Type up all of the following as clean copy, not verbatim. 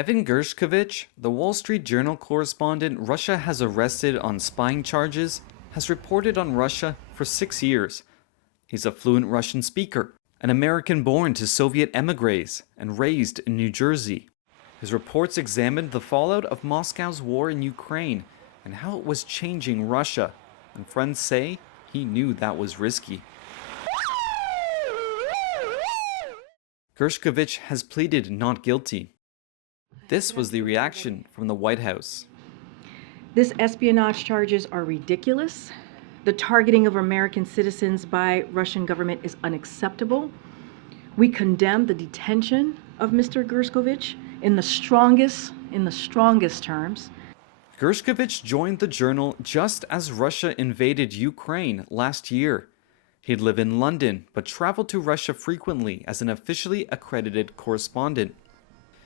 Evan Gershkovich, the Wall Street Journal correspondent Russia has arrested on spying charges, has reported on Russia for 6 years. He's a fluent Russian speaker, an American born to Soviet emigres and raised in New Jersey. His reports examined the fallout of Moscow's war in Ukraine and how it was changing Russia, and friends say he knew that was risky. Gershkovich has pleaded not guilty. This was the reaction from the White House. This espionage charges are ridiculous. The targeting of American citizens by Russian government is unacceptable. We condemn the detention of Mr. Gershkovich in the strongest terms. Gershkovich joined the Journal just as Russia invaded Ukraine last year. He'd live in London, but traveled to Russia frequently as an officially accredited correspondent.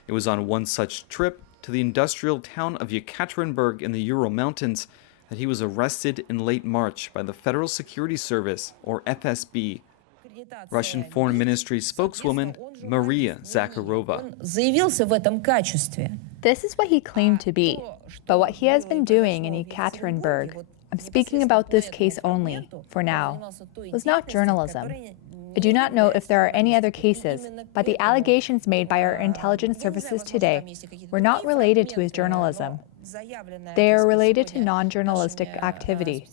It was on one such trip to the industrial town of Yekaterinburg in the Ural Mountains that he was arrested in late March by the Federal Security Service, or FSB. Russian Foreign Ministry spokeswoman Maria Zakharova. This is what he claimed to be, but what he has been doing in Yekaterinburg, I'm speaking about this case only, for now, was not journalism. I do not know if there are any other cases, but the allegations made by our intelligence services today were not related to his journalism. They are related to non-journalistic activity.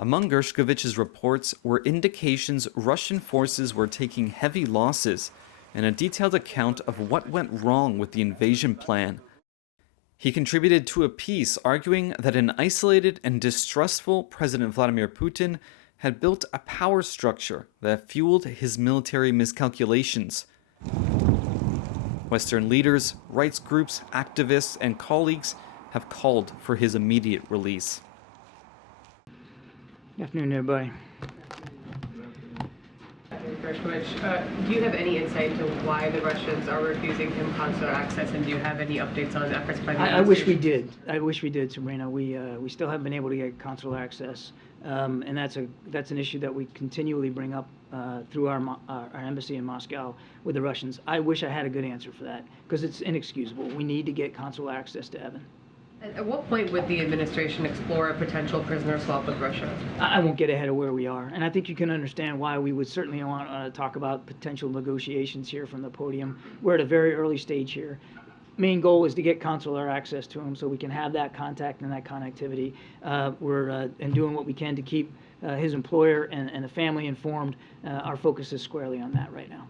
Among Gershkovich's reports were indications Russian forces were taking heavy losses and a detailed account of what went wrong with the invasion plan. He contributed to a piece arguing that an isolated and distrustful President Vladimir Putin had built a power structure that fueled his military miscalculations. Western leaders, rights groups, activists, and colleagues have called for his immediate release. Good afternoon, everybody. Gershkovich, do you have any insight into why the Russians are refusing him consular access, and do you have any updates on efforts by the I wish we did. I wish we did, Sabrina. We still haven't been able to get consular access, and that's an issue that we continually bring up through our embassy in Moscow with the Russians. I wish I had a good answer for that because it's inexcusable. We need to get consular access to Evan. At what point would the administration explore a potential prisoner swap with Russia? I won't get ahead of where we are, and I think you can understand why we would certainly want to talk about potential negotiations here from the podium. We're at a very early stage here. Main goal is to get consular access to him so we can have that contact and that connectivity. We're doing what we can to keep his employer and the family informed. Our focus is squarely on that right now.